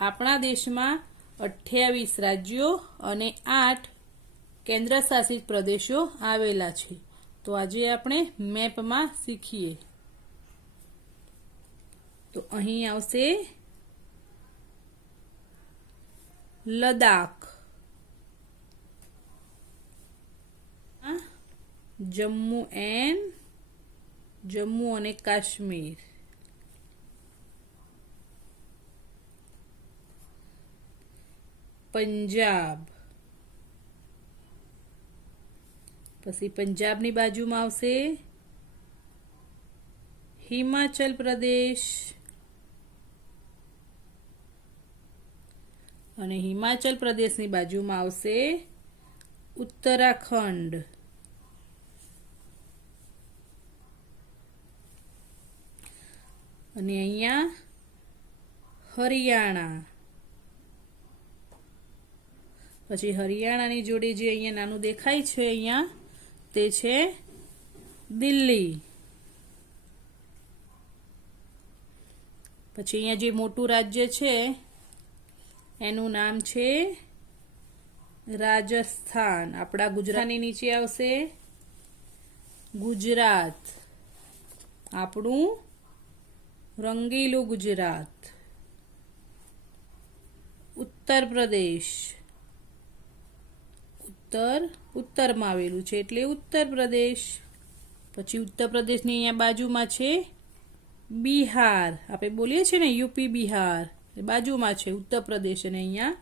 આપણા દેશમાં 28 રાજ્યો અને 8 કેન્દ્રશાસિત પ્રદેશો આવેલા છે। તો આજે આપણે મેપમાં શીખીએ। તો અહીં આવશે લદ્દાખ, જમ્મુ અને કાશ્મીર, પંજાબ, પછી પંજાબની બાજુમાં આવશે હિમાચલ પ્રદેશ અને હિમાચલ પ્રદેશની બાજુમાં આવશે ઉત્તરાખંડ, અને અહીંયા હરિયાણા। પછી હરિયાણાની જોડે જે અહીંયા નાનું દેખાય છે અહીંયા તે છે દિલ્હી। પછી અહીંયા જે મોટું રાજ્ય છે એનું નામ છે રાજસ્થાન। આપણા ગુજરાતની નીચે આવશે ગુજરાત, આપણું રંગીલું ગુજરાત। ઉત્તર પ્રદેશ, ઉત્તરમાં આવેલું છે એટલે ઉત્તર પ્રદેશ। પછી ઉત્તર પ્રદેશની અહીંયા બાજુમાં છે બિહાર, આપણે બોલીએ છીએ ને યુપી બિહાર, બાજુમાં છે ઉત્તર પ્રદેશ અને અહીંયા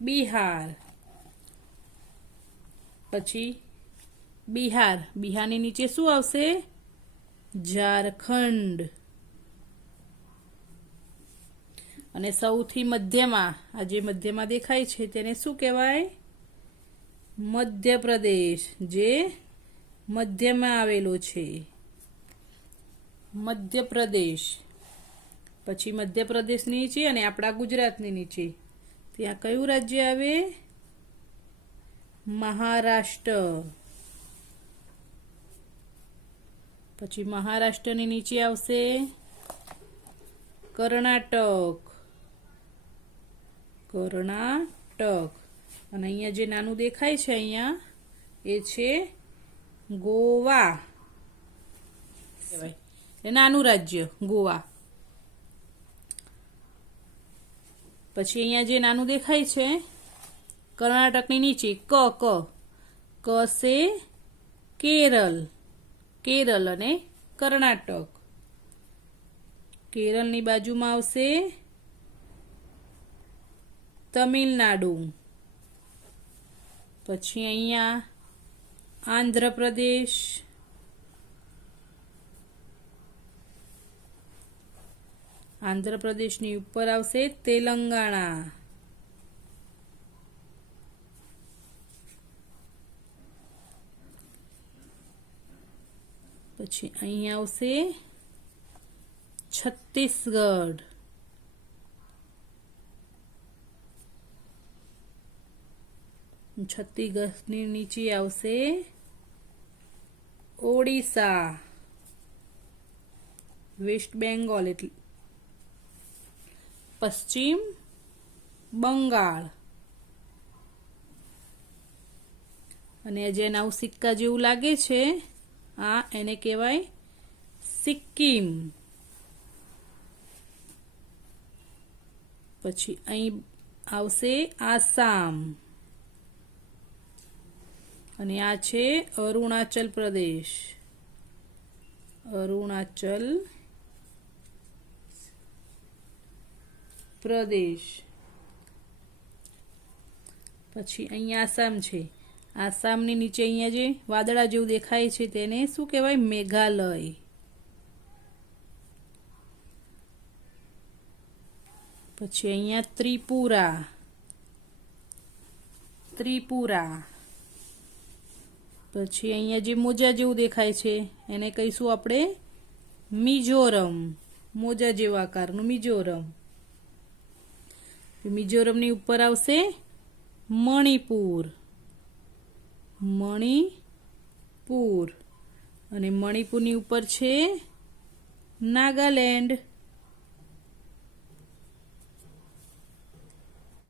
બિહાર। પછી બિહારની નીચે શું આવશે? ઝારખંડ। અને સૌથી મધ્યમાં, આ જે મધ્યમાં દેખાય છે તેને શું કહેવાય? મધ્યપ્રદેશ, જે મધ્યમાં આવેલો છે મધ્યપ્રદેશ। પછી મધ્યપ્રદેશની નીચે અને આપણા ગુજરાતની નીચે ત્યાં કયું રાજ્ય આવે? મહારાષ્ટ્ર। પછી મહારાષ્ટ્રની નીચે આવશે કર્ણાટક, અને અહીંયા જે નાનું દેખાય છે અહીંયા એ છે ગોવા, એ નાનું રાજ્ય ગોવા। પછી અહીંયા જે નાનું દેખાય છે કર્ણાટકની નીચે ક છે કેરળ અને કર્ણાટક। કેરળની બાજુમાં આવશે તમિલનાડુ। પછી અહીંયા આંધ્રપ્રદેશ, આંધ્રપ્રદેશની ઉપર આવશે તેલંગાણા। પછી અહીંયા આવશે છત્તીસગઢ, છત્તીસગઢની નીચે આવશે ઓડિશા, વેસ્ટ બેંગોલ એટલે પશ્ચિમ બંગાળ। અને જે નવું સિક્કા જેવું લાગે છે આ એને કહેવાય સિક્કિમ। પછી અહીં આવશે આસામ, અને આ છે અરુણાચલ પ્રદેશ, પછી અહીંયા આસામ છે। આસામની નીચે અહીંયા જે વાદળા જેવું દેખાય છે તેને શું કહેવાય? મેઘાલય। પછી અહીંયા ત્રિપુરા। પછી અહીંયા જે મોજા જેવું દેખાય છે એને કહીશું આપણે મિઝોરમ, મોજા જેવા આકારનું મિઝોરમ। મિઝોરમની ઉપર આવશે મણિપુર, અને મણિપુરની ઉપર છે નાગાલેન્ડ।